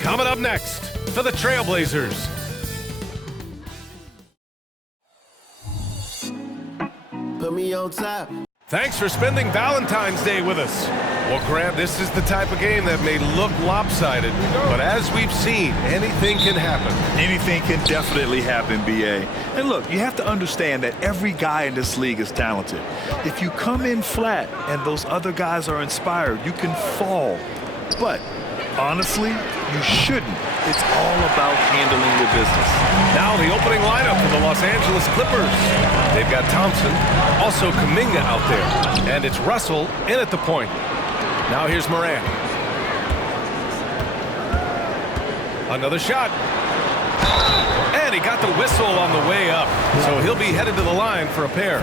Coming up next for the Trailblazers. Put me on top. Thanks for spending Valentine's Day with us. Well, Grant, this is the type of game that may look lopsided, but as we've seen, anything can happen. Anything can definitely happen, B.A. And look, you have to understand that every guy in this league is talented. If you come in flat and those other guys are inspired, you can fall. But honestly, you shouldn't. It's all about handling your business. Now the opening lineup for the Los Angeles Clippers. They've got Thompson, also Kuminga out there, and it's Russell in at the point. Now here's Morant. Another shot. And he got the whistle on the way up, so he'll be headed to the line for a pair.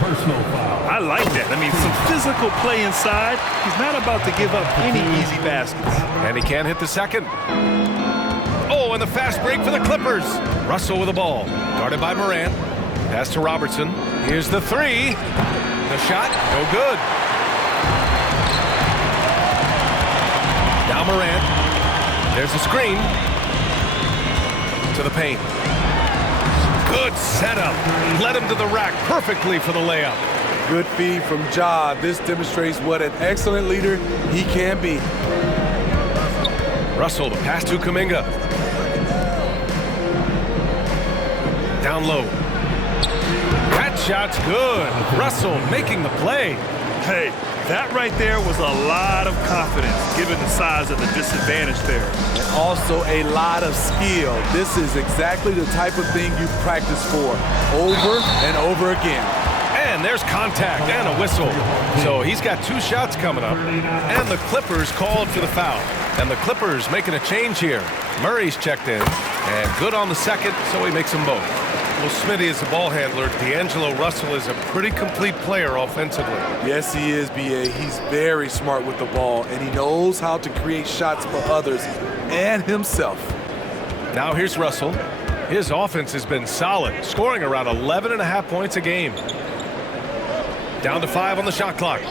Personal foul. I like that. I mean, some physical play inside. He's not about to give up any easy baskets. And he can't hit the second. Oh, and the fast break for the Clippers. Russell with the ball. Guarded by Morant. Pass to Robertson. Here's the three. The shot, no good. Now Morant. There's a screen. To the paint. Good setup. Led him to the rack perfectly for the layup. Good feed from Ja. This demonstrates what an excellent leader he can be. Russell, the pass to Kuminga. Down low. That shot's good. Russell making the play. Hey, that right there was a lot of confidence given the size of the disadvantage there. And also a lot of skill. This is exactly the type of thing you practice for over and over again. And there's contact and a whistle. So he's got two shots coming up. And the Clippers called for the foul. And the Clippers making a change here. Murray's checked in. And good on the second, so he makes them both. Well, Smitty is the ball handler. D'Angelo Russell is a pretty complete player offensively. Yes, he is, B.A. He's very smart with the ball, and he knows how to create shots for others and himself. Now here's Russell. His offense has been solid, scoring around 11.5 points a game. Down to 5 on the shot clock.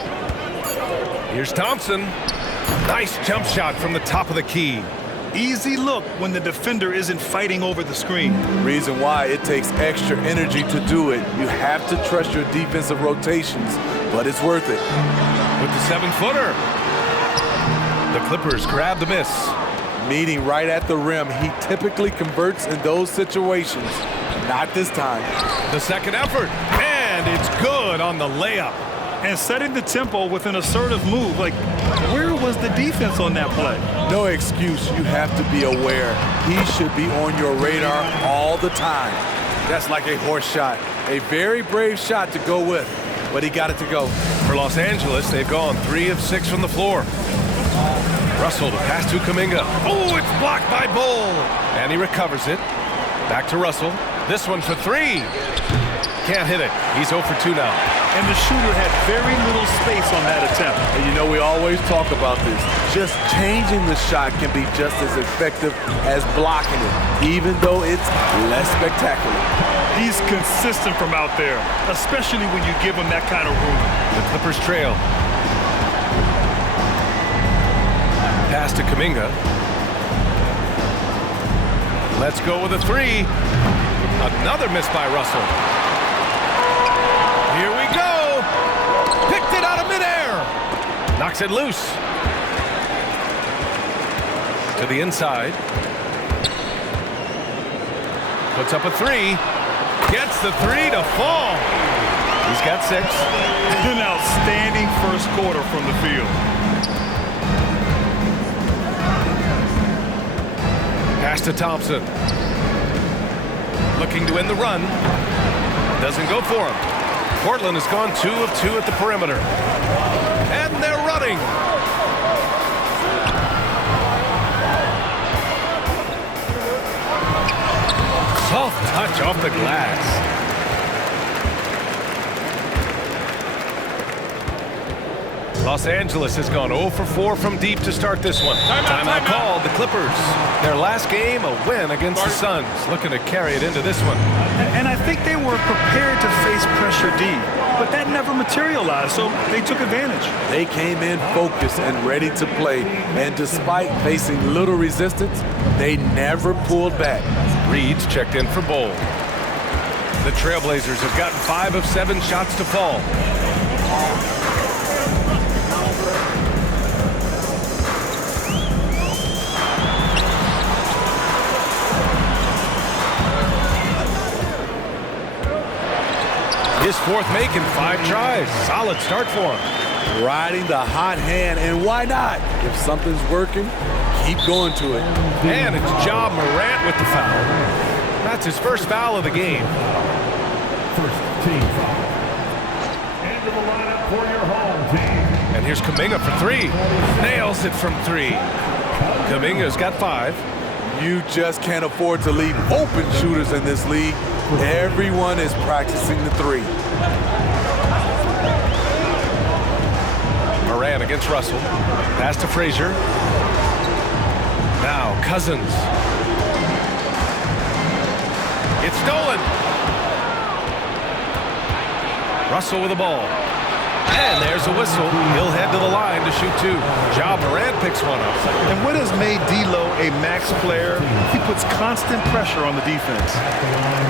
Here's Thompson. Nice jump shot from the top of the key. Easy look when the defender isn't fighting over the screen. Reason why it takes extra energy to do it. You have to trust your defensive rotations, but it's worth it. With the 7-footer. The Clippers grab the miss. Meeting right at the rim, he typically converts in those situations. Not this time. The second effort, and it's good on the layup. And setting the tempo with an assertive move. Like, where was the defense on that play? No excuse. You have to be aware. He should be on your radar all the time. That's like a horse shot. A very brave shot to go with, but he got it to go. For Los Angeles, they've gone 3 of 6 from the floor. Russell, the pass to Kuminga. Oh, it's blocked by Bull. And he recovers it. Back to Russell. This one for 3. Can't hit it. He's 0 for 2 now. And the shooter had very little space on that attempt. And you know, we always talk about this. Just changing the shot can be just as effective as blocking it, even though it's less spectacular. He's consistent from out there, especially when you give him that kind of room. The Clippers trail. Pass to Kuminga. Let's go with a 3. Another miss by Russell. Here we go. Picked it out of midair. Knocks it loose. To the inside. Puts up a 3. Gets the 3 to fall. He's got 6. An outstanding first quarter from the field. Pass to Thompson. Looking to end the run. Doesn't go for him. Portland has gone 2 of 2 at the perimeter. And they're running. Soft touch off the glass. Los Angeles has gone 0 for 4 from deep to start this one. Timeout called. The Clippers. Their last game, a win against the Suns. Looking to carry it into this one. And I think they were prepared to face pressure deep. but that never materialized, so they took advantage. They came in focused and ready to play, and despite facing little resistance, they never pulled back. Reed's checked in for Bowl. The Trailblazers have gotten 5 of 7 shots to fall. His fourth make in 5 tries. Solid start for him. Riding the hot hand, and why not? If something's working, keep going to it. And it's Ja Morant with the foul. That's his first foul of the game. First team foul. Into the lineup for your home team. And here's Kuminga for 3. Nails it from 3. Kuminga's got 5. You just can't afford to leave open shooters in this league. Everyone is practicing the 3. Morant against Russell. Pass to Frazier. Now Cousins. It's stolen. Russell with the ball. And there's a whistle. He'll head to the line to shoot 2. Ja Morant picks one up. And what has made D'Lo a max player? He puts constant pressure on the defense.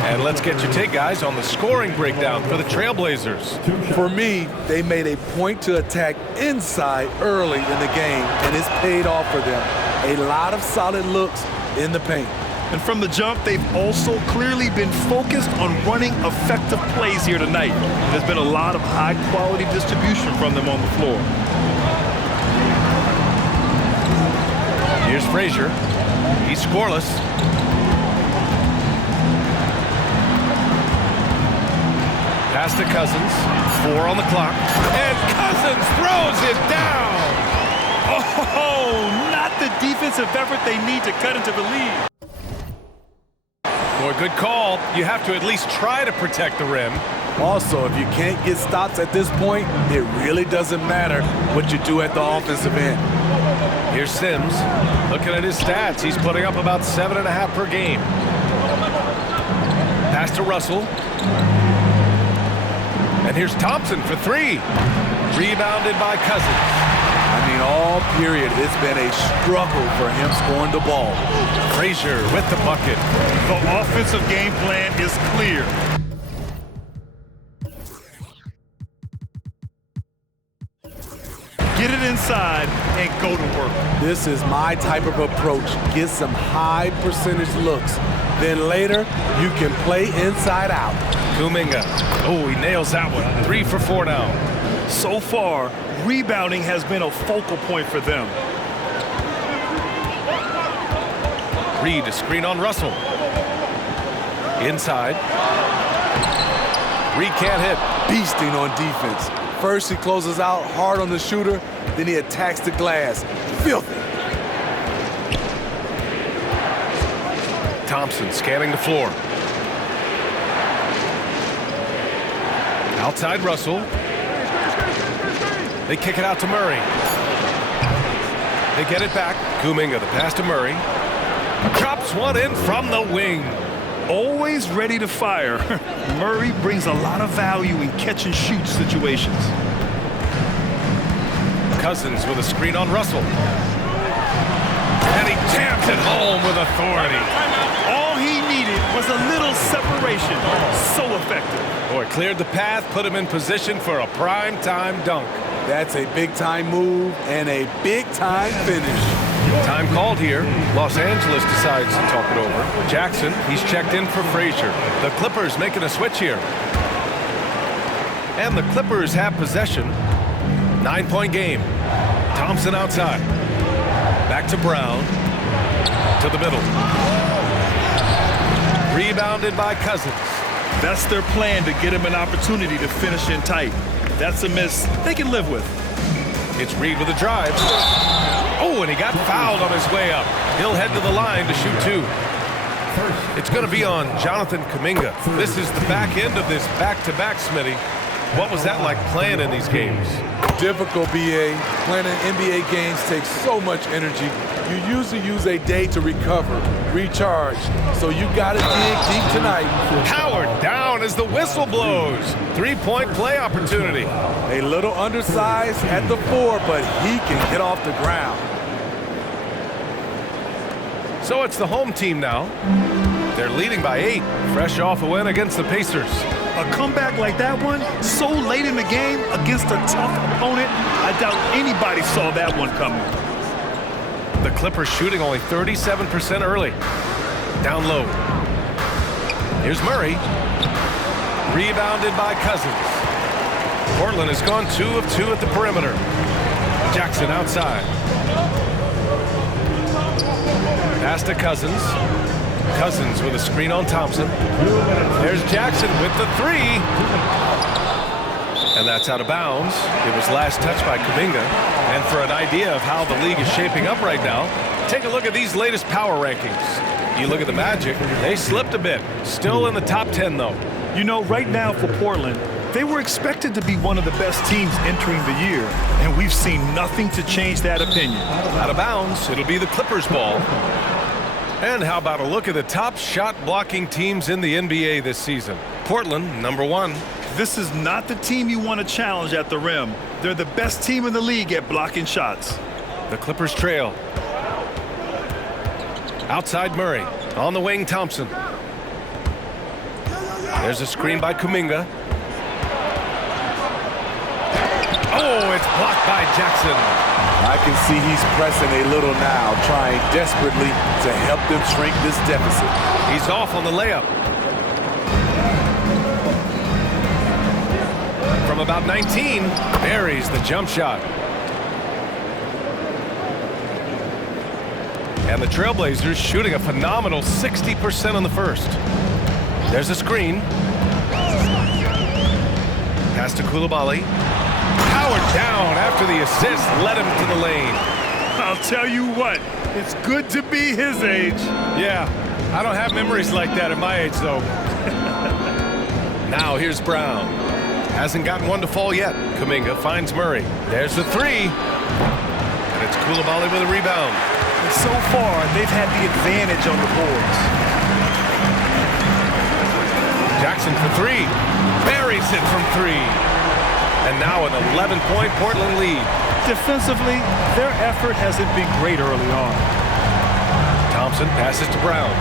And let's get your take, guys, on the scoring breakdown for the Trailblazers. For me, they made a point to attack inside early in the game, and it's paid off for them. A lot of solid looks in the paint. And from the jump, they've also clearly been focused on running effective plays here tonight. There's been a lot of high-quality distribution from them on the floor. Here's Frazier. He's scoreless. Pass to Cousins. 4 on the clock. And Cousins throws it down. Oh, not the defensive effort they need to cut into the lead. Boy, good call. You have to at least try to protect the rim. Also, if you can't get stops at this point, it really doesn't matter what you do at the offensive end. Here's Sims. Looking at his stats, he's putting up about 7.5 per game. Pass to Russell. And here's Thompson for 3. Rebounded by Cousins. I mean, all period, it's been a struggle for him scoring the ball. Frazier with the bucket. The offensive game plan is clear. Get it inside and go to work. This is my type of approach. Get some high percentage looks. Then later, you can play inside out. Kuminga. Oh, he nails that one. 3 for 4 now. So far, rebounding has been a focal point for them. Reed, a screen on Russell. Inside. Reed can't hit. Beasting on defense. First, he closes out hard on the shooter, then he attacks the glass. Filthy. Thompson scanning the floor. Outside Russell. They kick it out to Murray. They get it back. Kuminga, the pass to Murray. Drops one in from the wing. Always ready to fire. Murray brings a lot of value in catch-and-shoot situations. Cousins with a screen on Russell. And he jams it home with authority. All he needed was a little separation. So effective. Boy, cleared the path, put him in position for a prime-time dunk. That's a big-time move and a big-time finish. Time called here. Los Angeles decides to talk it over. Jackson, he's checked in for Frazier. The Clippers making a switch here. And the Clippers have possession. 9-point game. Thompson outside. Back to Brown. To the middle. Rebounded by Cousins. That's their plan, to get him an opportunity to finish in tight. That's a miss they can live with. It's Reed with a drive. Oh, and he got fouled on his way up. He'll head to the line to shoot 2. It's going to be on Jonathan Kuminga. This is the back end of this back-to-back, Smitty. What was that like playing in these games? Difficult, BA. Playing in NBA games takes so much energy. You usually use a day to recover, recharge. So you got to dig deep tonight. Howard down as the whistle blows. 3-point play opportunity. A little undersized at the 4, but he can get off the ground. So it's the home team now. They're leading by 8, fresh off a win against the Pacers. A comeback like that one, so late in the game against a tough opponent, I doubt anybody saw that one coming. The Clippers shooting only 37% early. Down low. Here's Murray. Rebounded by Cousins. Portland has gone 2 of 2 at the perimeter. Jackson outside. Pass to Cousins. Cousins with a screen on Thompson. There's Jackson with the 3. And that's out of bounds. It was last touched by Kuminga. And for an idea of how the league is shaping up right now, take a look at these latest power rankings. You look at the Magic, they slipped a bit. Still in the top 10, though. You know, right now for Portland, they were expected to be one of the best teams entering the year, and we've seen nothing to change that opinion. Out of bounds, it'll be the Clippers' ball. And how about a look at the top shot-blocking teams in the NBA this season? Portland, number 1. This is not the team you want to challenge at the rim. They're the best team in the league at blocking shots. The Clippers trail. Outside Murray. On the wing, Thompson. There's a screen by Kuminga. Oh, it's blocked by Jackson. I can see he's pressing a little now, trying desperately to help them shrink this deficit. He's off on the layup. From about 19, buries the jump shot. And the Trailblazers shooting a phenomenal 60% on the first. There's a screen. Pass to Coulibaly. Howard down after the assist led him to the lane. I'll tell you what, it's good to be his age. Yeah, I don't have memories like that at my age, though. Now here's Brown. Hasn't gotten one to fall yet. Kuminga finds Murray. There's the 3. And it's Coulibaly with a rebound. And so far, they've had the advantage on the boards. Jackson for 3. Buries it from 3. And now an 11-point Portland lead. Defensively, their effort hasn't been great early on. Thompson passes to Brown.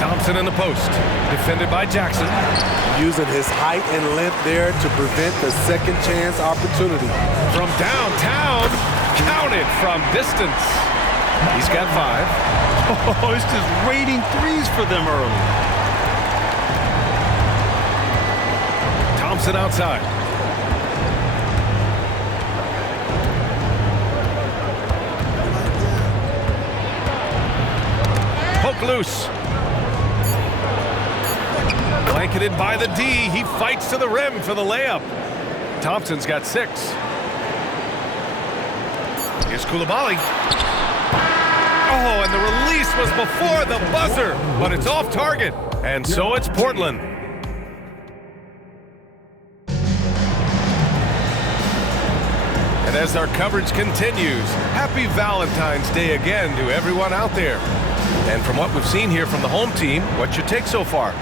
Thompson in the post. Defended by Jackson. Using his height and length there to prevent the second chance opportunity. From downtown. Counted from distance. He's got 5. Oh, he's just raining threes for them early. Thompson outside. Poke loose. Blanketed by the D. He fights to the rim for the layup. Thompson's got 6. Here's Coulibaly. Oh, and the release was before the buzzer, but it's off target. And so it's Portland. And as our coverage continues, happy Valentine's Day again to everyone out there. And from what we've seen here from the home team, what's your take so far?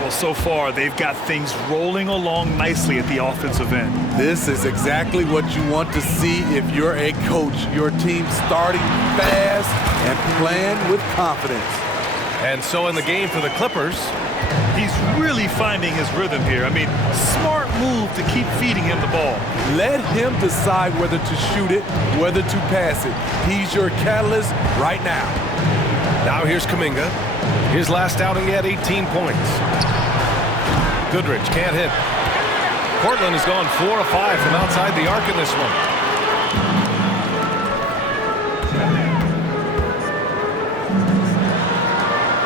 Well, so far, they've got things rolling along nicely at the offensive end. This is exactly what you want to see if you're a coach. Your team starting fast and playing with confidence. And so in the game for the Clippers, he's really finding his rhythm here. I mean, smart move to keep feeding him the ball. Let him decide whether to shoot it, whether to pass it. He's your catalyst right now. Now here's Kuminga. His last outing, he had 18 points. Goodrich can't hit. Portland has gone 4 of 5 from outside the arc in this one.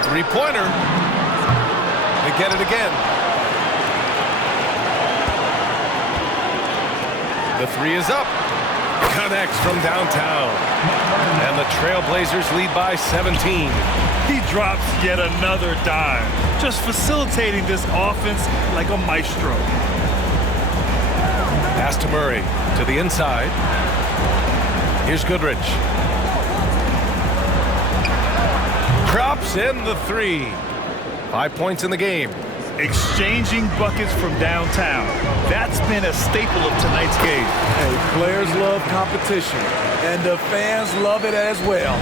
Three-pointer. They get it again. The 3 is up. Connects from downtown. And the Trailblazers lead by 17. He drops yet another dime, just facilitating this offense like a maestro. Pass to Murray, to the inside. Here's Goodrich. Drops in the three. 5 points in the game. Exchanging buckets from downtown. That's been a staple of tonight's game. Hey, players love competition, and the fans love it as well.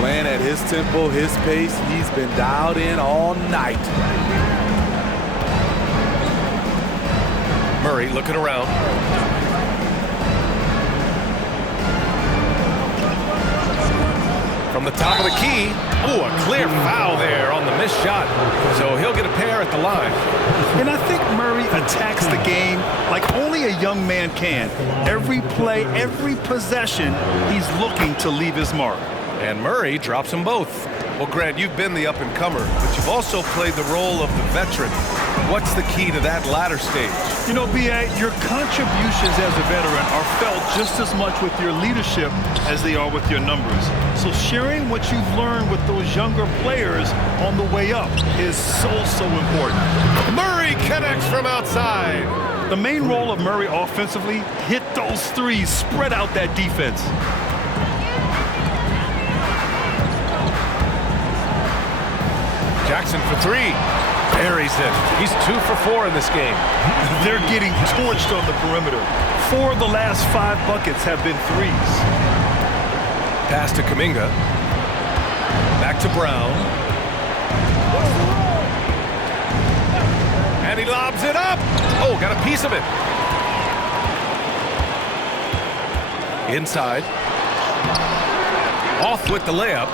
Playing at his tempo, his pace, he's been dialed in all night. Murray looking around. From the top of the key. Oh, a clear foul there on the missed shot. So he'll get a pair at the line. And I think Murray attacks the game like only a young man can. Every play, every possession, he's looking to leave his mark. And Murray drops them both. Well, Grant, you've been the up-and-comer, but you've also played the role of the veteran. What's the key to that latter stage? You know, B.A., your contributions as a veteran are felt just as much with your leadership as they are with your numbers. So sharing what you've learned with those younger players on the way up is so important. Murray connects from outside. The main role of Murray offensively, hit those threes, spread out that defense. Jackson for three. Buries it. He's 2 for 4 in this game. They're getting torched on the perimeter. 4 of the last 5 buckets have been threes. Pass to Kuminga. Back to Brown. And he lobs it up. Oh, got a piece of it. Inside. Off with the layup.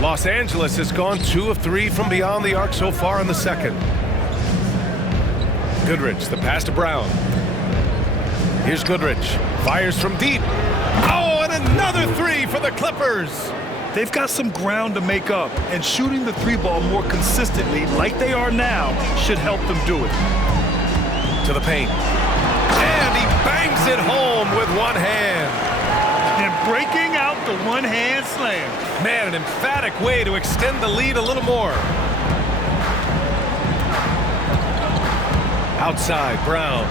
Los Angeles has gone 2 of 3 from beyond the arc so far in the second. Goodrich, the pass to Brown. Here's Goodrich. Fires from deep. Oh, and another 3 for the Clippers. They've got some ground to make up, and shooting the 3-ball more consistently like they are now should help them do it. To the paint. And he bangs it home with one hand. And breaking out the one-hand slam. Man, an emphatic way to extend the lead a little more. Outside, Brown.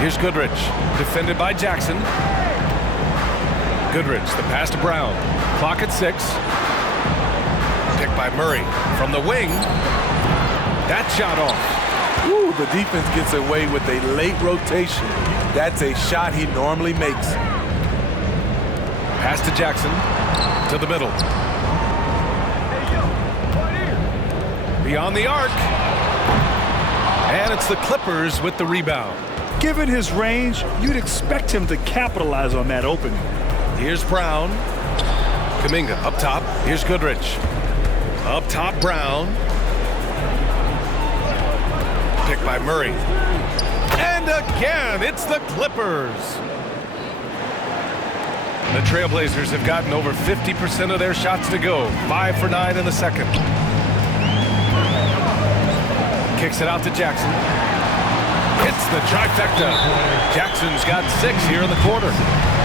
Here's Goodrich, defended by Jackson. Goodrich, the pass to Brown. Clock at 6. Picked by Murray from the wing. That shot off. Ooh, the defense gets away with a late rotation. That's a shot he normally makes. Pass to Jackson. To the middle. Beyond the arc. And it's the Clippers with the rebound. Given his range, you'd expect him to capitalize on that opening. Here's Brown. Kuminga up top. Here's Goodrich. Up top, Brown. Picked by Murray. And again, it's the Clippers. The Trailblazers have gotten over 50% of their shots to go. 5 for 9 in the second. Kicks it out to Jackson. Hits the trifecta. Jackson's got 6 here in the quarter.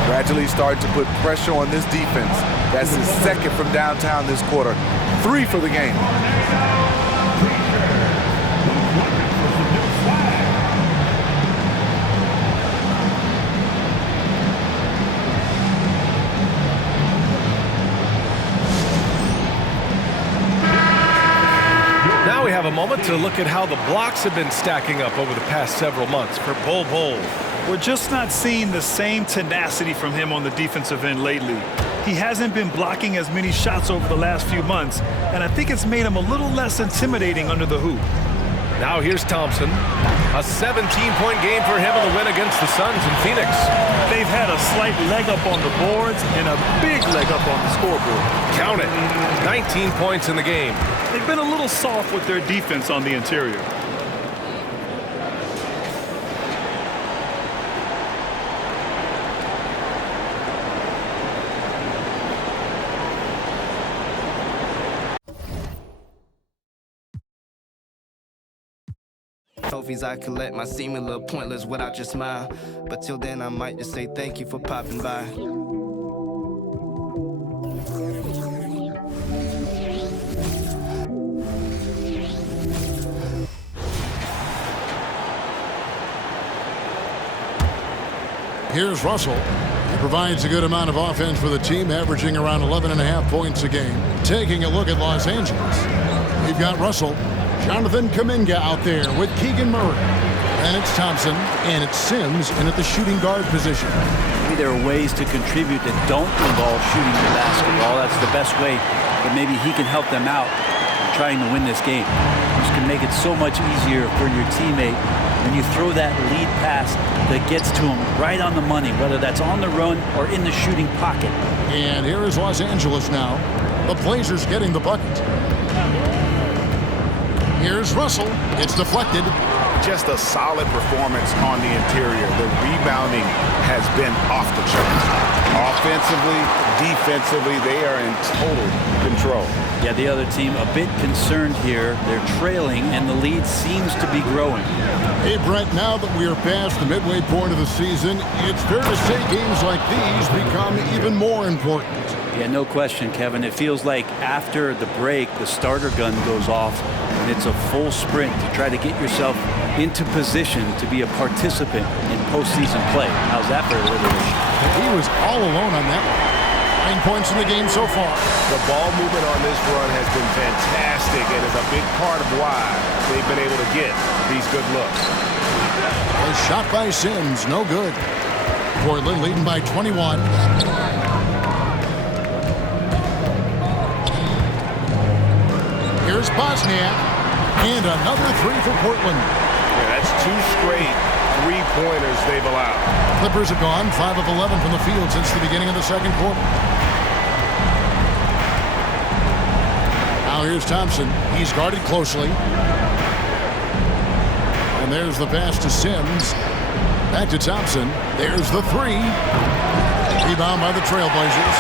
Gradually starting to put pressure on this defense. That's his second from downtown this quarter. 3 for the game. Now we have a moment to look at how the blocks have been stacking up over the past several months for Bol Bol. We're just not seeing the same tenacity from him on the defensive end lately. He hasn't been blocking as many shots over the last few months, and I think it's made him a little less intimidating under the hoop. Now here's Thompson. A 17-point game for him in the win against the Suns in Phoenix. They've had a slight leg up on the boards and a big leg up on the scoreboard. Count it. 19 points in the game. They've been a little soft with their defense on the interior. Trophies I collect might seem a little pointless without your smile, but till then I might just say thank you for popping by. Here's Russell. He provides a good amount of offense for the team, averaging around 11.5 points a game. Taking a look at Los Angeles, we've got Russell, Jonathan Kuminga out there with Keegan Murray. And it's Thompson, and it's Sims in at the shooting guard position. Maybe there are ways to contribute that don't involve shooting the basketball. That's the best way, but maybe he can help them out in trying to win this game. This can make it so much easier for your teammate when you throw that lead pass that gets to him right on the money, whether that's on the run or in the shooting pocket. And here is Los Angeles now. The Blazers getting the bucket. Here's Russell. It's deflected. Just a solid performance on the interior. The rebounding has been off the charts. Offensively, defensively, they are in total control. Yeah, the other team a bit concerned here. They're trailing, and the lead seems to be growing. Hey, Brent, now that we are past the midway point of the season, it's fair to say games like these become even more important. Yeah, no question, Kevin. It feels like after the break, the starter gun goes off, and it's a full sprint to try to get yourself into position to be a participant in postseason play. How's that for alliteration? He was all alone on that one. 9 points in the game so far. The ball movement on this run has been fantastic and is a big part of why they've been able to get these good looks. A shot by Sims, no good. Portland leading by 21. Here's Bosniak, and another three for Portland. Yeah, that's 2 straight three-pointers they've allowed. Clippers have gone 5 of 11 from the field since the beginning of the second quarter. Now here's Thompson. He's guarded closely. And there's the pass to Sims. Back to Thompson. There's the three. Rebound by the Trailblazers.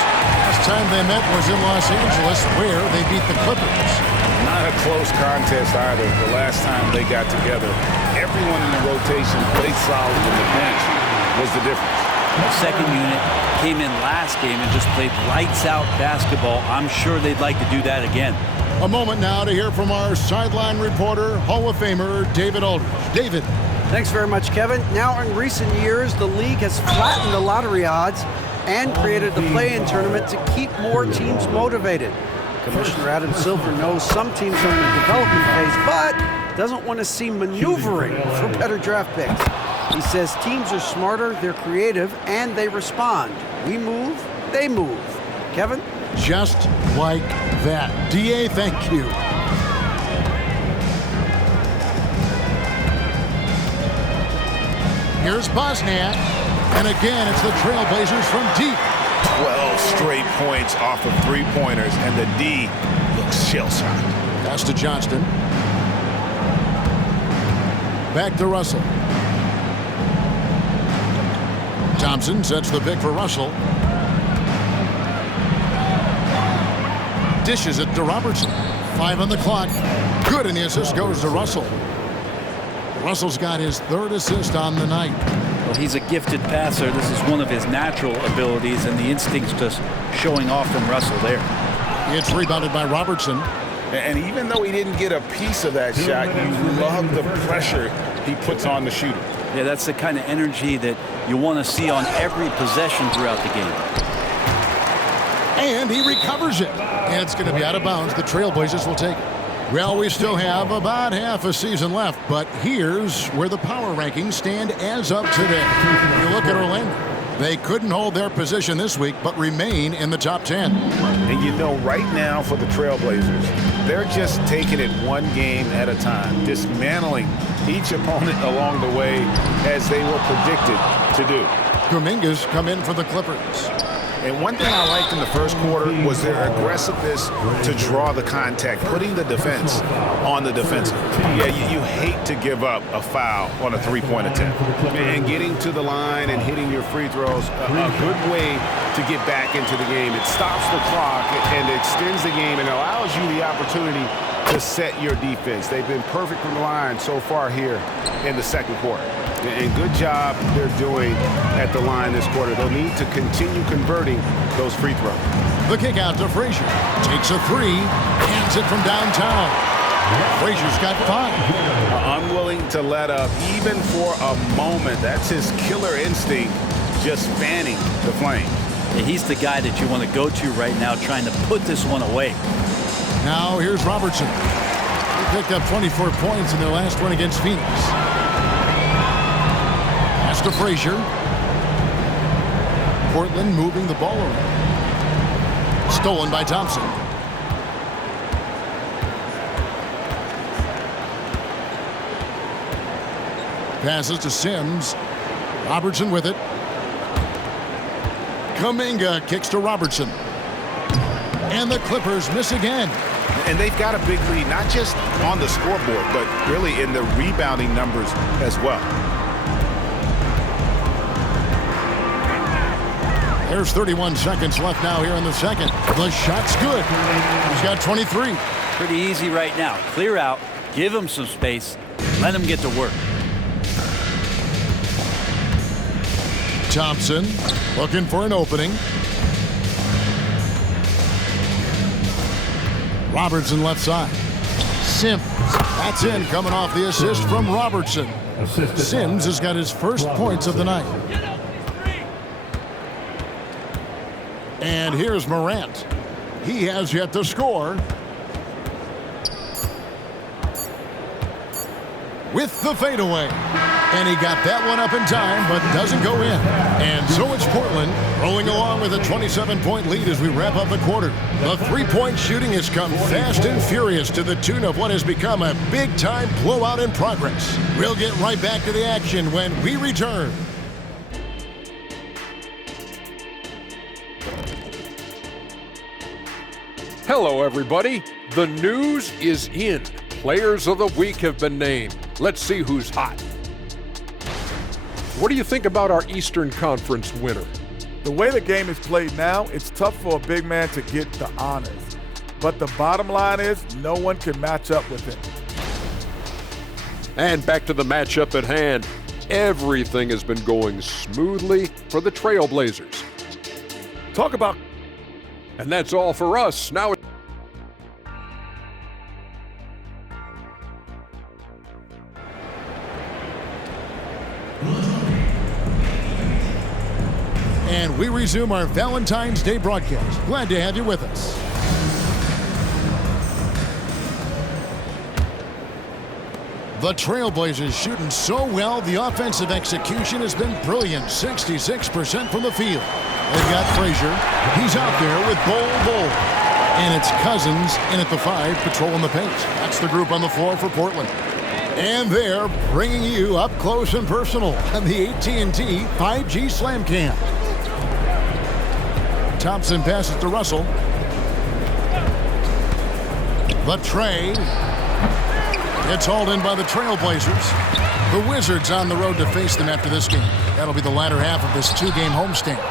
Last time they met was in Los Angeles, where they beat the Clippers. Not a close contest either. The last time they got together, everyone in the rotation played solid, and the bench was the difference. The second unit came in last game and just played lights-out basketball. I'm sure they'd like to do that again. A moment now to hear from our sideline reporter, Hall of Famer David Aldridge. David. Thanks very much, Kevin. Now, in recent years, the league has flattened the lottery odds and created the play-in tournament to keep more teams motivated. Commissioner Adam Silver knows some teams are in the development phase, but doesn't want to see maneuvering for better draft picks. He says teams are smarter, they're creative, and they respond. We move, they move. Kevin? Just like that. DA, thank you. Here's Bosniak, and again, it's the Trailblazers from deep. 12 straight points off of three-pointers, and the D looks shell-shocked. Pass to Johnston. Back to Russell. Thompson sets the pick for Russell. Dishes it to Robertson. 5 on the clock. Good, and the assist goes to Russell. Russell's got his 3rd assist on the night. Well, he's a gifted passer. This is one of his natural abilities, and the instinct's just showing off from Russell there. It's rebounded by Robertson. And even though he didn't get a piece of that shot, you love the pressure he puts on the shooter. Yeah, that's the kind of energy that you want to see on every possession throughout the game. And he recovers it. And it's going to be out of bounds. The Trailblazers will take it. Well, we still have about half a season left, but here's where the power rankings stand as of today. You look at Orlando. They couldn't hold their position this week, but remain in the top 10. And you know, right now for the Trailblazers, they're just taking it one game at a time, dismantling each opponent along the way as they were predicted to do. Kuminga's come in for the Clippers. And one thing I liked in the first quarter was their aggressiveness to draw the contact, putting the defense on the defensive. Yeah, you hate to give up a foul on a three-point attempt. And getting to the line and hitting your free throws, a good way to get back into the game. It stops the clock and extends the game and allows you the opportunity to set your defense. They've been perfect from the line so far here in the second quarter. And good job they're doing at the line this quarter. They'll need to continue converting those free throws. The kick out to Frazier. Takes a three. Hands it from downtown. Frazier's got 5. Unwilling to let up even for a moment. That's his killer instinct. just fanning the flame. Yeah, he's the guy that you want to go to right now, trying to put this one away. Now here's Robertson. He picked up 24 points in their last one against Phoenix. Pass to Frazier. Portland moving the ball around. Stolen by Thompson. Passes to Sims. Robertson with it. Kuminga kicks to Robertson. And the Clippers miss again. And they've got a big lead, not just on the scoreboard, but really in the rebounding numbers as well. There's 31 seconds left now here in the second. The shot's good. He's got 23. Pretty easy right now. Clear out, give him some space, let him get to work. Thompson looking for an opening. Robertson left side. Sims. That's in, coming off the assist from Robertson. Sims has got his first points of the night. And here's Morant. He has yet to score. With the fadeaway. And he got that one up in time, but doesn't go in. And so it's Portland rolling along with a 27-point lead as we wrap up the quarter. The three-point shooting has come fast and furious to the tune of what has become a big-time blowout in progress. We'll get right back to the action when we return. Hello, everybody. The news is in. Players of the week have been named. Let's see who's hot. What do you think about our Eastern Conference winner? The way the game is played now, it's tough for a big man to get the honors. But the bottom line is no one can match up with him. And back to the matchup at hand. Everything has been going smoothly for the Trailblazers. Talk about... And that's all for us. Now and we resume our Valentine's Day broadcast. Glad to have you with us. The Trailblazers shooting so well, the offensive execution has been brilliant. 66% from the field. They've got Frazier. He's out there with Bol. And it's Cousins in at the 5, patrolling the paint. That's the group on the floor for Portland. And they're bringing you up close and personal on the AT&T 5G Slam Cam. Thompson passes to Russell. The tray. It's hauled in by the Trailblazers. The Wizards on the road to face them after this game. That'll be the latter half of this two-game homestand.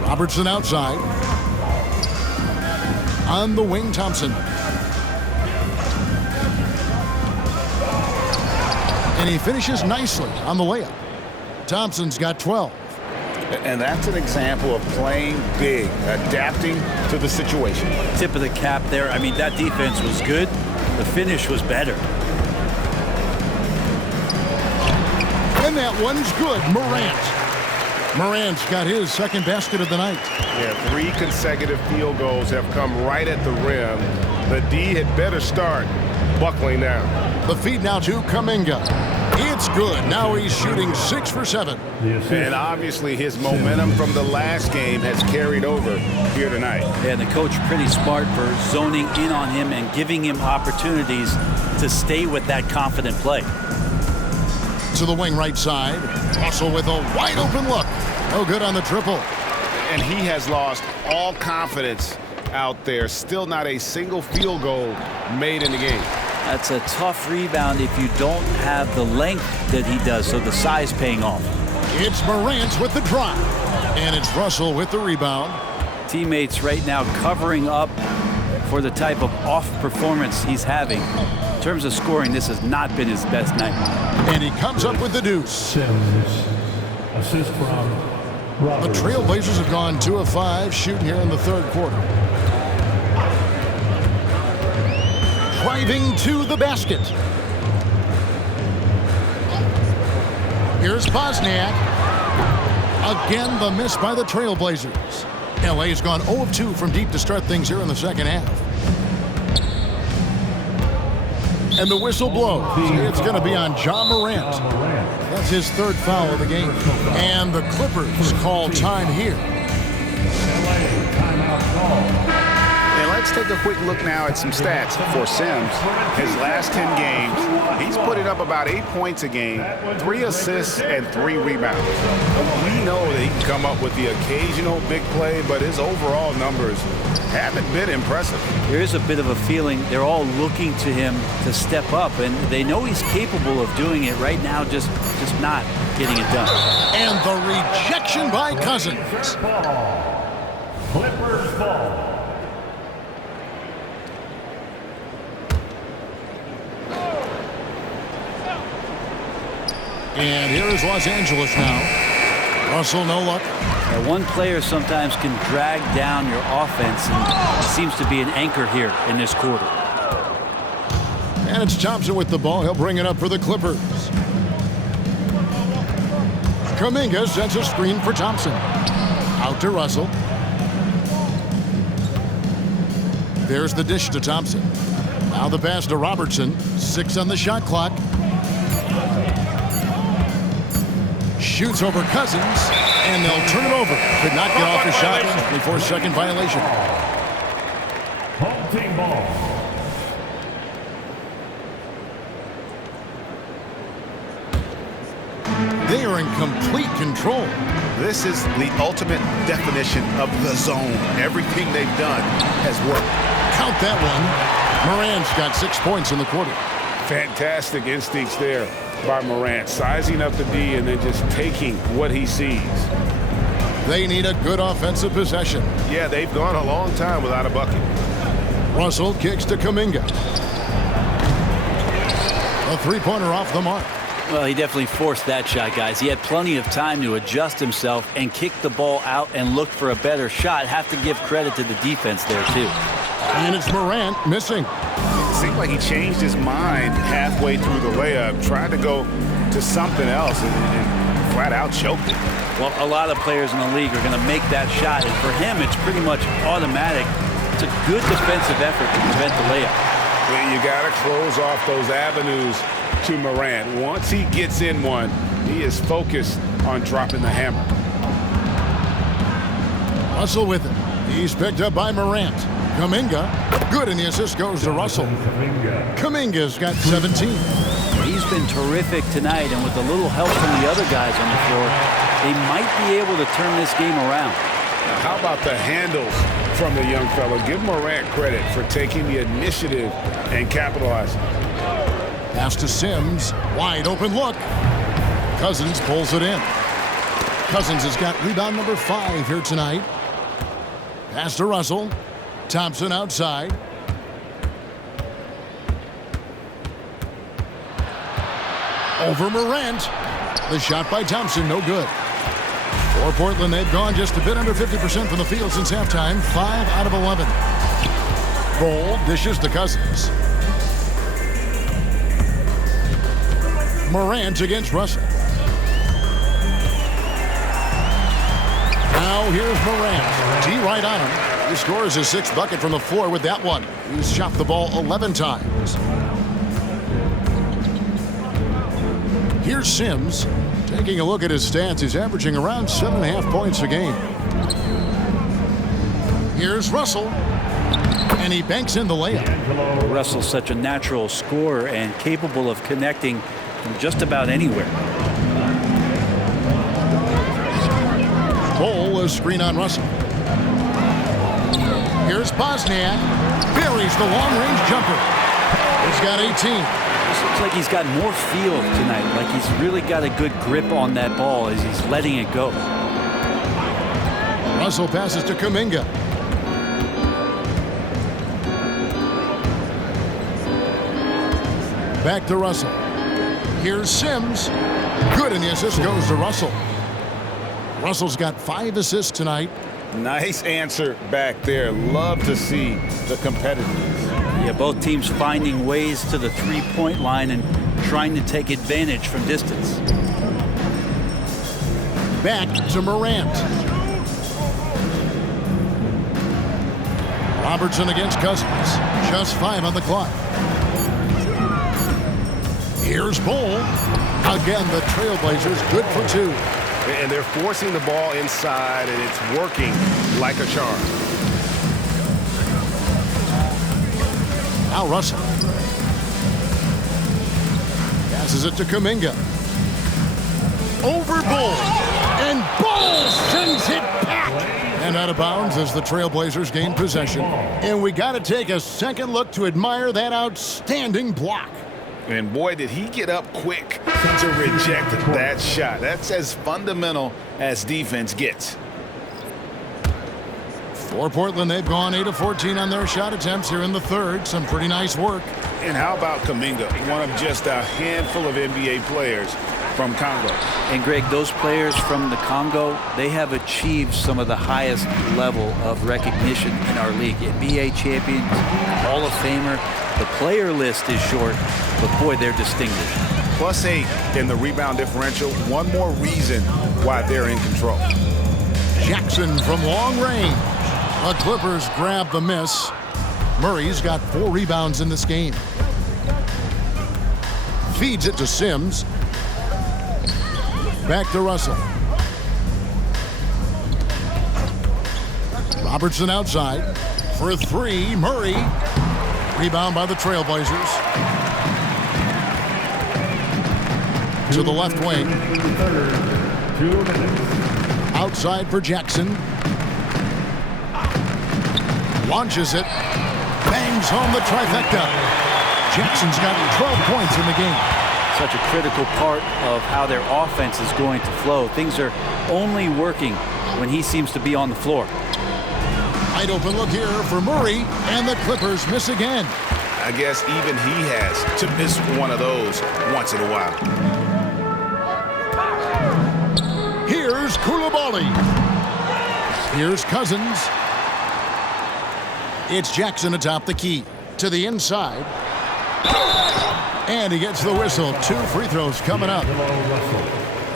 Robertson outside. On the wing, Thompson. And he finishes nicely on the layup. Thompson's got 12. And that's an example of playing big, adapting to the situation. Tip of the cap there. I mean, that defense was good. The finish was better. And that one's good. Morant's got his second basket of the night. Yeah, 3 consecutive field goals have come right at the rim. The D had better start buckling down. The feed now to Kuminga. It's good. Now he's shooting 6 for 7. And obviously his momentum from the last game has carried over here tonight. Yeah, the coach pretty smart for zoning in on him and giving him opportunities to stay with that confident play. To the wing right side. Russell with a wide open look. No good on the triple. And he has lost all confidence out there. Still not a single field goal made in the game. That's a tough rebound if you don't have the length that he does, so the size paying off. It's Morant with the drive. And it's Russell with the rebound. Teammates right now covering up for the type of off performance he's having. In terms of scoring, this has not been his best night. And he comes up with the deuce. Sims. Assist from Robertson. The Trailblazers have gone 2 of 5 shooting here in the third quarter. driving to the basket. Here's Bosniak. Again, the miss by the Trailblazers. LA's gone 0 of 2 from deep to start things here in the second half. And the whistle blows. It's going to be on Ja Morant. That's his third foul of the game. And the Clippers call time here. And let's take a quick look now at some stats for Sims. His last 10 games, he's putting up about 8 points a game, 3 assists, and 3 rebounds. We know that he can come up with the occasional big play, but his overall numbers haven't been impressive. There is a bit of a feeling they're all looking to him to step up, and they know he's capable of doing it right now, just not getting it done. And the rejection by Cousins. Clippers ball. And here is Los Angeles now. Russell, no luck. One player sometimes can drag down your offense, and it seems to be an anchor here in this quarter. And it's Thompson with the ball. He'll bring it up for the Clippers. Kuminga sets a screen for Thompson. Out to Russell. There's the dish to Thompson. Now the pass to Robertson. 6 on the shot clock. Shoots over Cousins, and they'll turn it over. Could not get off the shot before second violation. Home team ball. They are in complete control. This is the ultimate definition of the zone. Everything they've done has worked. Count that one. Morant's got 6 points in the quarter. Fantastic instincts there by Morant, sizing up the D and then just taking what he sees. They need a good offensive possession. Yeah, they've gone a long time without a bucket. Russell kicks to Kuminga. A three-pointer off the mark. Well, he definitely forced that shot, guys. He had plenty of time to adjust himself and kick the ball out and look for a better shot. Have to give credit to the defense there, too. And it's Morant missing. It seemed like he changed his mind halfway through the layup, tried to go to something else, and flat out choked it. Well, a lot of players in the league are going to make that shot, and for him, it's pretty much automatic. It's a good defensive effort to prevent the layup. Well, you got to close off those avenues to Morant. Once he gets in one, he is focused on dropping the hammer. Russell with it. He's picked up by Morant. Kuminga, good, and the assist goes to Russell. Kuminga's got 17. He's been terrific tonight, and with a little help from the other guys on the floor, they might be able to turn this game around. Now, how about the handles from the young fellow? Give Morant credit for taking the initiative and capitalizing. Pass to Sims. Wide open look. Cousins pulls it in. Cousins has got rebound number 5 here tonight. Pass to Russell. Thompson outside. Over Morant. The shot by Thompson, no good. For Portland, they've gone just a bit under 50% from the field since halftime. 5 out of 11. Ball dishes to Cousins. Morant against Russell. Now here's Morant. T right on him. He scores his 6th bucket from the floor with that one. He's shot the ball 11 times. Here's Sims. Taking a look at his stats, he's averaging around 7.5 points a game. Here's Russell. And he banks in the layup. Russell's such a natural scorer and capable of connecting from just about anywhere. Ball is screen on Russell. Here's Bosniak. Buries the long-range jumper. He's got 18. This looks like he's got more feel tonight, like he's really got a good grip on that ball as he's letting it go. Russell passes to Kuminga. Back to Russell. Here's Sims. Good, and the assist goes to Russell. Russell's got 5 assists tonight. Nice answer back there. Love to see the competitiveness. Yeah, both teams finding ways to the three-point line and trying to take advantage from distance. Back to Morant. Robertson against Cousins. Just 5 on the clock. Here's Bull. Again, the Trailblazers good for 2. And they're forcing the ball inside, and it's working like a charm. Now Russell. Passes it to Kuminga. Over Bull. And Bull sends it back. And out of bounds as the Trailblazers gain possession. And we got to take a second look to admire that outstanding block. And boy, did he get up quick to reject that shot. That's as fundamental as defense gets. For Portland, they've gone 8 of 14 on their shot attempts here in the third. Some pretty nice work. And how about Kuminga, one of just a handful of NBA players from Congo. And Greg, those players from the Congo, they have achieved some of the highest level of recognition in our league. NBA champions, Hall of Famer. The player list is short, but boy, they're distinguished. +8 in the rebound differential. One more reason why they're in control. Jackson from long range. The Clippers grab the miss. Murray's got 4 rebounds in this game. Feeds it to Sims. Back to Russell. Robertson outside. For 3, Murray. Rebound by the Trailblazers. To the left wing. Outside for Jackson. Launches it. Bangs home the trifecta. Jackson's got 12 points in the game. Such a critical part of how their offense is going to flow. Things are only working when he seems to be on the floor. Wide open look here for Murray, and the Clippers miss again. I guess even he has to miss one of those once in a while. Here's Coulibaly. Here's Cousins. It's Jackson atop the key. To the inside. And he gets the whistle. 2 free throws coming up.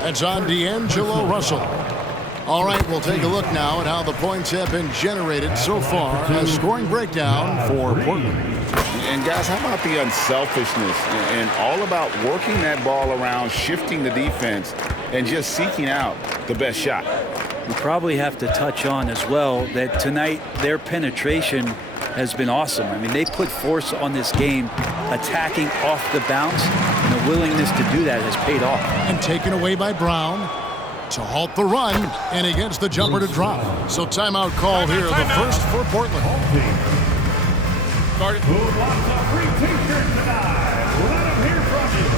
That's on D'Angelo Russell. All right, we'll take a look now at how the points have been generated so far. A scoring breakdown for Portland. And guys, how about the unselfishness and all about working that ball around, shifting the defense, and just seeking out the best shot? We probably have to touch on as well that tonight their penetration has been awesome. I mean, they put force on this game, attacking off the bounce, and the willingness to do that has paid off. And taken away by Brown to halt the run, and he gets the jumper to drop. So timeout called here, the first for Portland. Started. Who wants a free t-shirt tonight? Let them hear from you.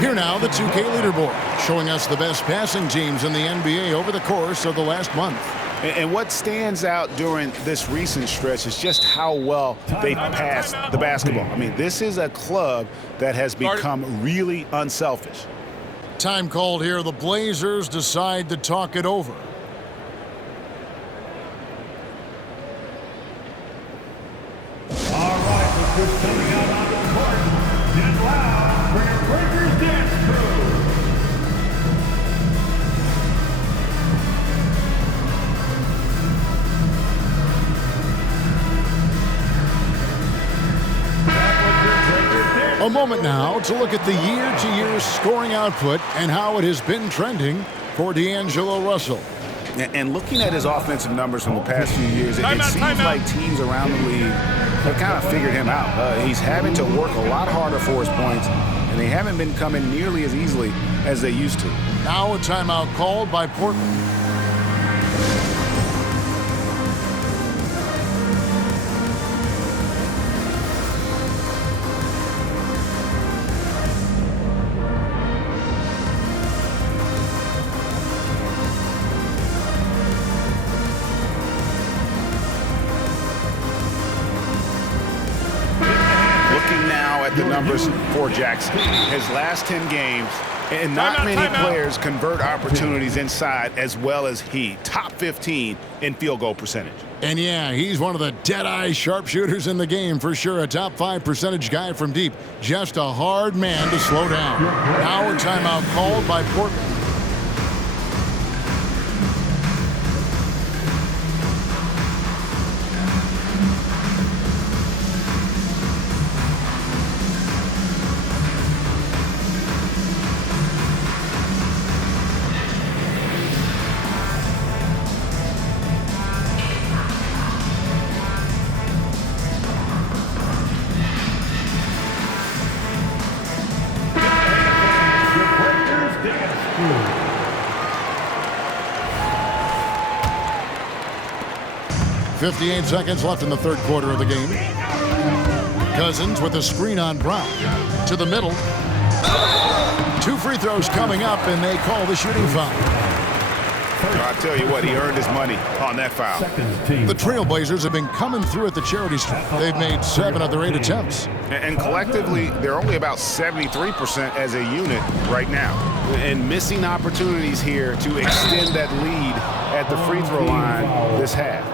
Here now, the 2K leaderboard, showing us the best passing teams in the NBA over the course of the last month. And what stands out during this recent stretch is just how well they passed the basketball. I mean, this is a club that has become really unselfish. Time called here. The Blazers decide to talk it over. All right, the group coming out onto the court. Get loud for your Breakers Dance Crew. A moment now to look at the year-to-year scoring output and how it has been trending for D'Angelo Russell. And looking at his offensive numbers from the past few years, it seems like teams around the league have kind of figured him out. He's having to work a lot harder for his points, and they haven't been coming nearly as easily as they used to. Now a timeout called by Portland. The numbers for Jackson. His last 10 games, and not many players convert opportunities inside as well as he. Top 15 in field goal percentage. And yeah, he's one of the dead-eye sharpshooters in the game for sure. A top 5 percentage guy from deep. Just a hard man to slow down. Now a timeout called by Portland. Breakers 58 seconds left in the third quarter of the game. Cousins with a screen on Brown. To the middle. 2 free throws coming up, and they call the shooting foul. I'll tell you what, he earned his money on that foul. The Trailblazers have been coming through at the charity stripe. They've made 7 of their 8 attempts. And collectively, they're only about 73% as a unit right now. And missing opportunities here to extend that lead at the free throw line this half.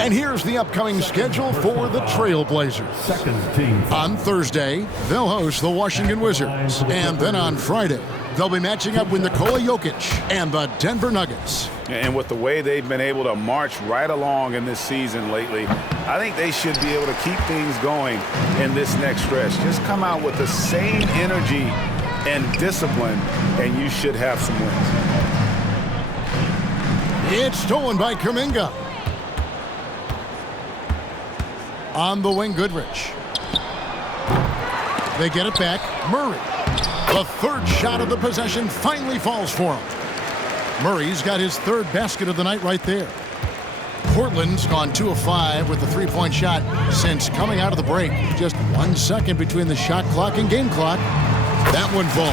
And here's the upcoming schedule for the Trailblazers. On Thursday, they'll host the Washington Wizards. And then on Friday, they'll be matching up with Nikola Jokic and the Denver Nuggets. And with the way they've been able to march right along in this season lately, I think they should be able to keep things going in this next stretch. Just come out with the same energy and discipline, and you should have some wins. It's stolen by Kuminga. On the wing, Goodrich. They get it back. Murray. The third shot of the possession finally falls for him. Murray's got his 3rd basket of the night right there. Portland's gone 2 of 5 with the 3-point shot since coming out of the break. Just 1 second between the shot clock and game clock. That one falls.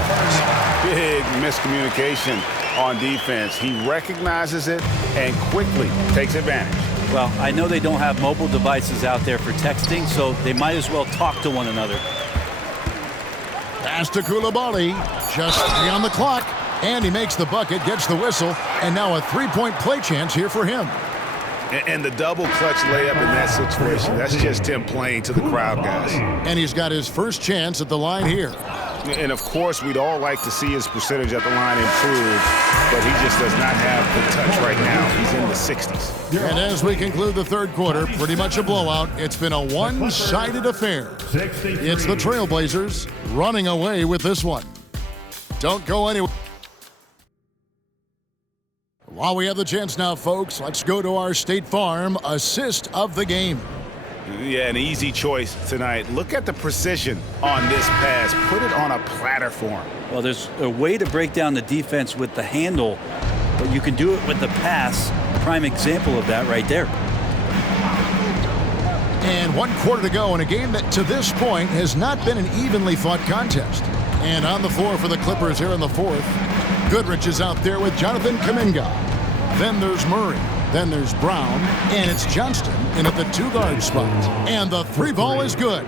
Big miscommunication on defense. He recognizes it and quickly takes advantage. Well, I know they don't have mobile devices out there for texting, so they might as well talk to one another. Pass to Coulibaly. Just 3 on the clock. And he makes the bucket, gets the whistle, and now a 3-point play chance here for him. And the double clutch layup in that situation, that's just him playing to the crowd, guys. And he's got his first chance at the line here. And of course, we'd all like to see his percentage at the line improve, but he just does not have the touch right now. He's in the 60s. And as we conclude the third quarter, pretty much a blowout. It's been a one-sided affair. It's the Trailblazers running away with this one. Don't go anywhere. While we have the chance now, folks, let's go to our State Farm assist of the game. Yeah, an easy choice tonight. Look at the precision on this pass. Put it on a platter for him. Well, there's a way to break down the defense with the handle, but you can do it with the pass. Prime example of that right there. And 1 quarter to go in a game that to this point has not been an evenly fought contest. And on the floor for the Clippers here in the 4th, Goodrich is out there with Jonathan Kuminga. Then there's Murray. Then there's Brown. And it's Johnston in at the 2-guard spot. And the 3 ball is good.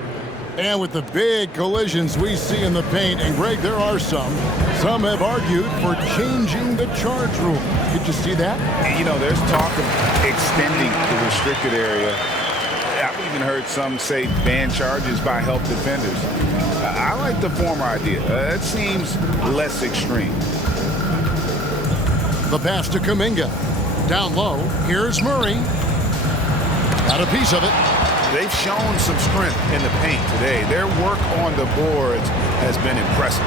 And with the big collisions we see in the paint, and Greg, there are some have argued for changing the charge rule. Did you see that? You know, there's talk of extending the restricted area. I've even heard some say ban charges by help defenders. I like the former idea. It seems less extreme. The pass to Kuminga. Down low. Here's Murray. Got a piece of it. They've shown some strength in the paint today. Their work on the boards has been impressive.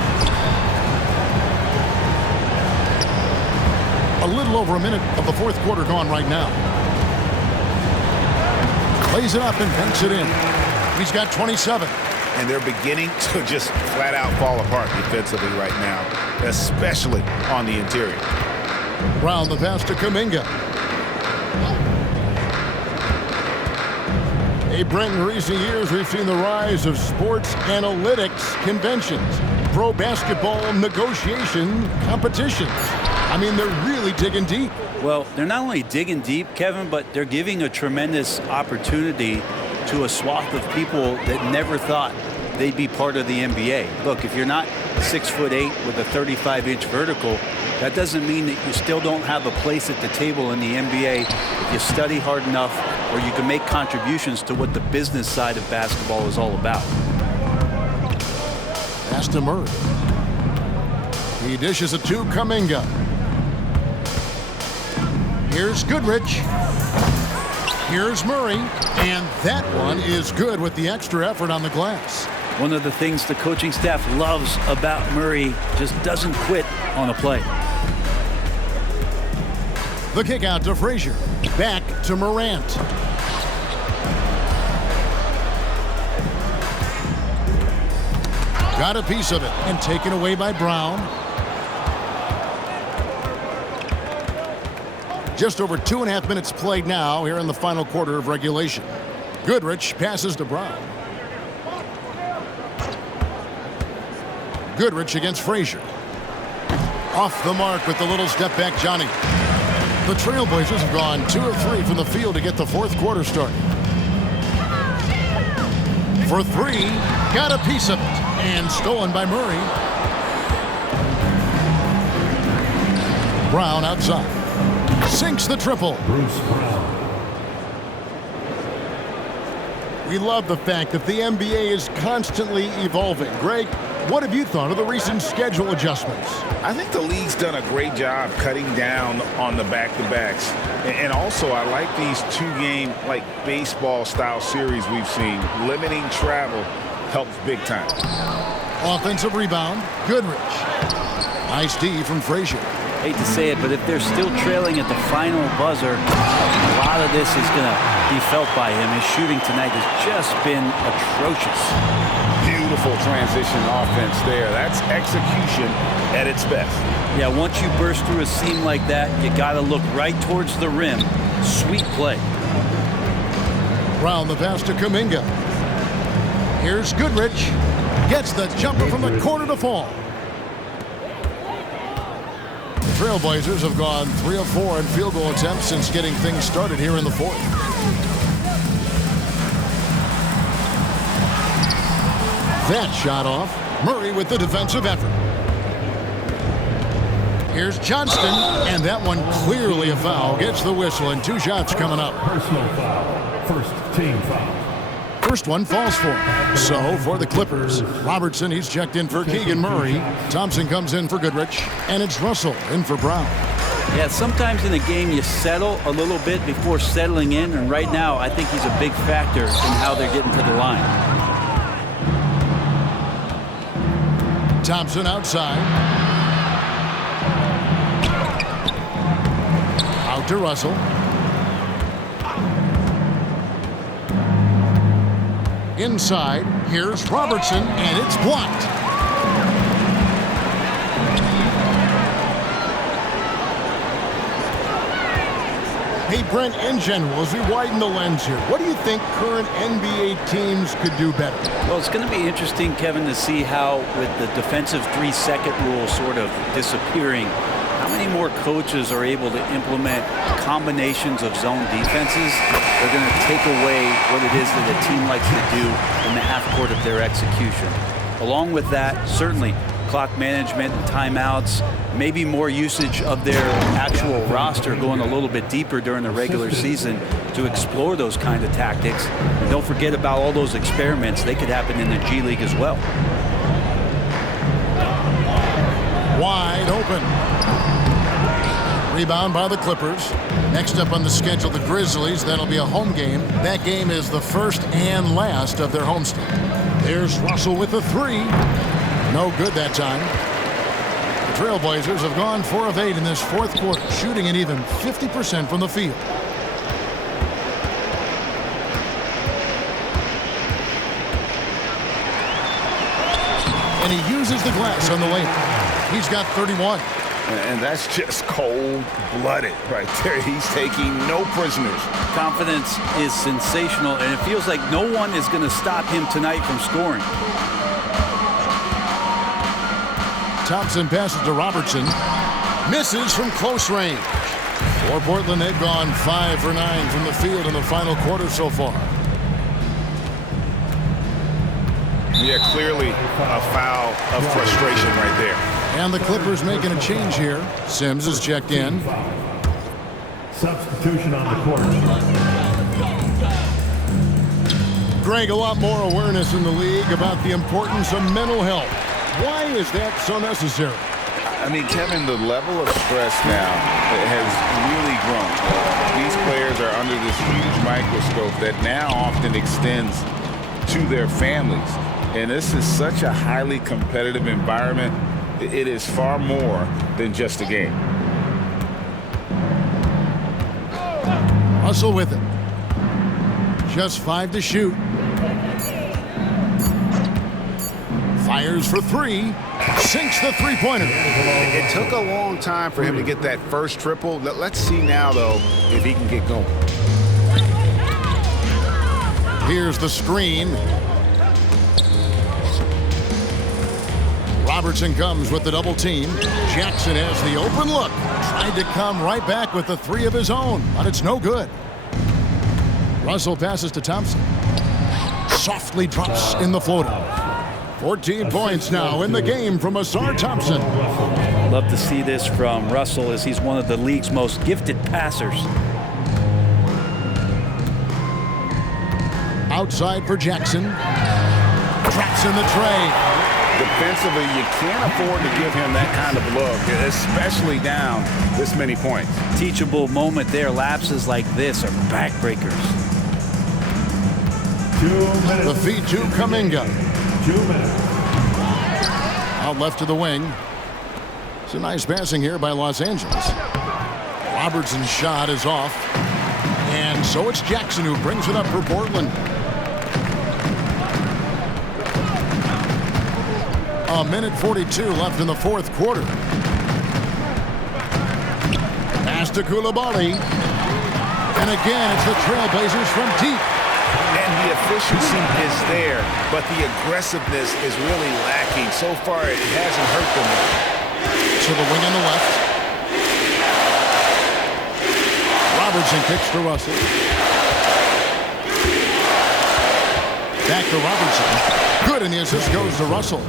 A little over a minute of the 4th quarter gone right now. Lays it up and banks it in. He's got 27. And they're beginning to just flat out fall apart defensively right now, especially on the interior. Brown the pass to Kuminga. Hey, Brent, in recent years, we've seen the rise of sports analytics conventions, pro basketball negotiation competitions. I mean, they're really digging deep. Well, they're not only digging deep, Kevin, but they're giving a tremendous opportunity to a swath of people that never thought they'd be part of the NBA. Look, if you're not 6'8" with a 35-inch vertical, that doesn't mean that you still don't have a place at the table in the NBA if you study hard enough, or you can make contributions to what the business side of basketball is all about. Pass to Murray. He dishes it to Kuminga. Here's Goodrich. Here's Murray. And that one is good with the extra effort on the glass. One of the things the coaching staff loves about Murray, just doesn't quit on a play. The kick out to Frazier. Back to Morant. Got a piece of it and taken away by Brown. Just over 2.5 minutes played now here in the final quarter of regulation. Goodrich passes to Brown. Goodrich against Frazier. Off the mark with the little step back Johnny. The Trailblazers have gone 2 of 3 from the field to get the fourth quarter started. For 3, got a piece of it, and stolen by Murray. Brown outside. Sinks the triple. Bruce Brown. We love the fact that the NBA is constantly evolving. Greg, what have you thought of the recent schedule adjustments? I think the league's done a great job cutting down on the back-to-backs. And also, I like these 2-game, like, baseball-style series we've seen. Limiting travel helps big time. Offensive rebound, Goodrich. Nice D from Frazier. Hate to say it, but if they're still trailing at the final buzzer, a lot of this is going to be felt by him. His shooting tonight has just been atrocious. Beautiful transition offense there. That's execution at its best. Yeah, once you burst through a seam like that, you got to look right towards the rim. Sweet play. Brown the pass to Kuminga. Here's Goodrich. Gets the jumper from the corner to fall. The Trailblazers have gone 3 of 4 in field goal attempts since getting things started here in the fourth. That shot off. Murray with the defensive effort. Here's Johnston, and that one clearly a foul. Gets the whistle, and 2 shots coming up. Personal foul. First team foul. First one falls for him. So for the Clippers, Robertson, he's checked in for Keegan Murray. Thompson comes in for Goodrich, and it's Russell in for Brown. Yeah, sometimes in a game you settle a little bit before settling in, and right now I think he's a big factor in how they're getting to the line. Thompson outside. Out to Russell. Inside, here's Robertson, and it's blocked. Hey, Brent, in general, as we widen the lens here, what do you think current NBA teams could do better? Well, it's going to be interesting, Kevin, to see how, with the defensive 3-second rule sort of disappearing, how many more coaches are able to implement combinations of zone defenses. They're going to take away what it is that a team likes to do in the half court of their execution. Along with that, certainly clock management and timeouts, maybe more usage of their actual roster going a little bit deeper during the regular season to explore those kind of tactics. And don't forget about all those experiments. They could happen in the G League as well. Wide open. Rebound by the Clippers. Next up on the schedule, the Grizzlies. That'll be a home game. That game is the first and last of their homestand. There's Russell with the 3. No good that time. The Trailblazers have gone 4 of 8 in this fourth quarter, shooting an even 50% from the field. and he uses the glass on the lane. He's got 31. And that's just cold-blooded right there. He's taking no prisoners. Confidence is sensational, and it feels like no one is going to stop him tonight from scoring. Thompson passes to Robertson. Misses from close range. For Portland, they've gone 5 for 9 from the field in the final quarter so far. Yeah, clearly a foul of frustration right there. And the Clippers making a change here. Sims is checked in. Substitution on the court. Greg, a lot more awareness in the league about the importance of mental health. Why is that so necessary? I mean, Kevin, the level of stress now has really grown. These players are under this huge microscope that now often extends to their families. And this is such a highly competitive environment. It is far more than just a game. Russell with it. Just 5 to shoot. Fires for 3. Sinks the three-pointer. It took a long time for him to get that first triple. Let's see now, though, if he can get going. Here's the screen. Robertson comes with the double team. Jackson has the open look. Tried to come right back with the 3 of his own, but it's no good. Russell passes to Thompson. Softly drops in the floater. 14 points now in the game from Ausar Thompson. Love to see this from Russell, as he's one of the league's most gifted passers. Outside for Jackson. Drops in the tray. Defensively, you can't afford to give him that kind of look, especially down this many points. Teachable moment there. Lapses like this are backbreakers. 2 minutes. The feed to Kuminga. 2 minutes. Out left to the wing. It's a nice passing here by Los Angeles. Robertson's shot is off. And so it's Jackson who brings it up for Portland. A minute 42 left in the fourth quarter. Pass to Coulibaly. And again, it's the Trailblazers from deep. And the efficiency is there, but the aggressiveness is really lacking. So far, it hasn't hurt them. To the wing on the left. Robertson kicks to Russell. Back to Robertson. Good, and the assist goes to Russell.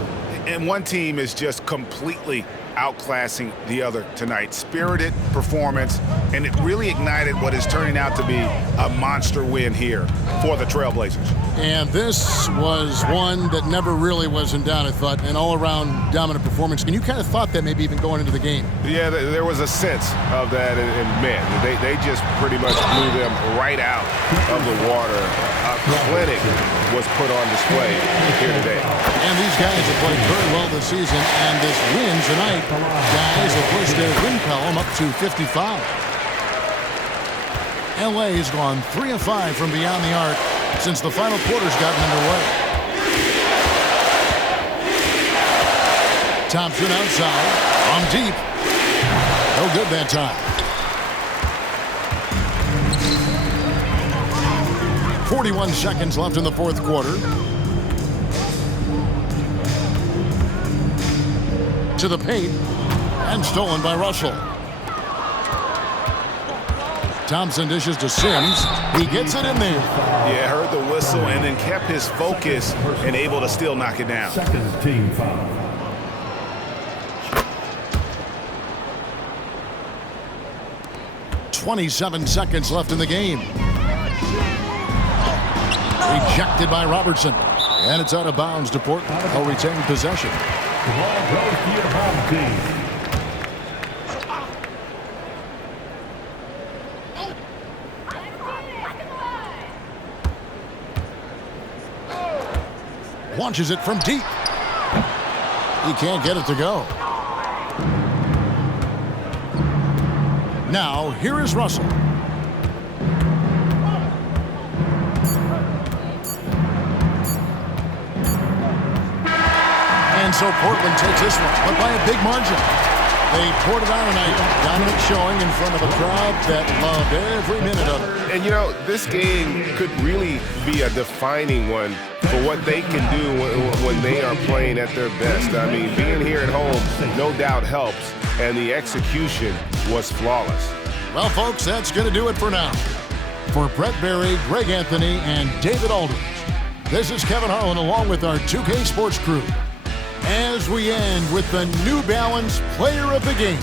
And one team is just completely outclassing the other tonight. Spirited performance, and it really ignited what is turning out to be a monster win here for the Trailblazers. And this was one that never really was in doubt, I thought, an all-around dominant performance. And you kind of thought that maybe even going into the game. Yeah, there was a sense of that, and man, they just pretty much blew them right out of the water. A clinic was put on display here today. And these guys have played very well this season, and this win tonight, guys, have pushed their win column up to 55. LA has gone 3 of 5 from beyond the arc since the final quarter's gotten underway. Thompson outside, from deep. No good that time. 41 seconds left in the fourth quarter. To the paint, and stolen by Russell. Thompson dishes to Sims. He gets it in there. Yeah, heard the whistle and then kept his focus and able to still knock it down. Second team foul. .27 seconds left in the game. Rejected by Robertson. And it's out of bounds to Portland. They'll retain possession. The ball goes to your home team. Launches it from deep. He can't get it to go. Now, here is Russell. And so Portland takes this one, but by a big margin. They poured it on tonight. Dominant showing in front of a crowd that loved every minute of it. And, you know, this game could really be a defining one for what they can do when they are playing at their best. I mean, being here at home no doubt helps, and the execution was flawless. Well, folks, that's going to do it for now. For Brett Berry, Greg Anthony, and David Aldridge, this is Kevin Harlan along with our 2K Sports crew, as we end with the New Balance Player of the Game.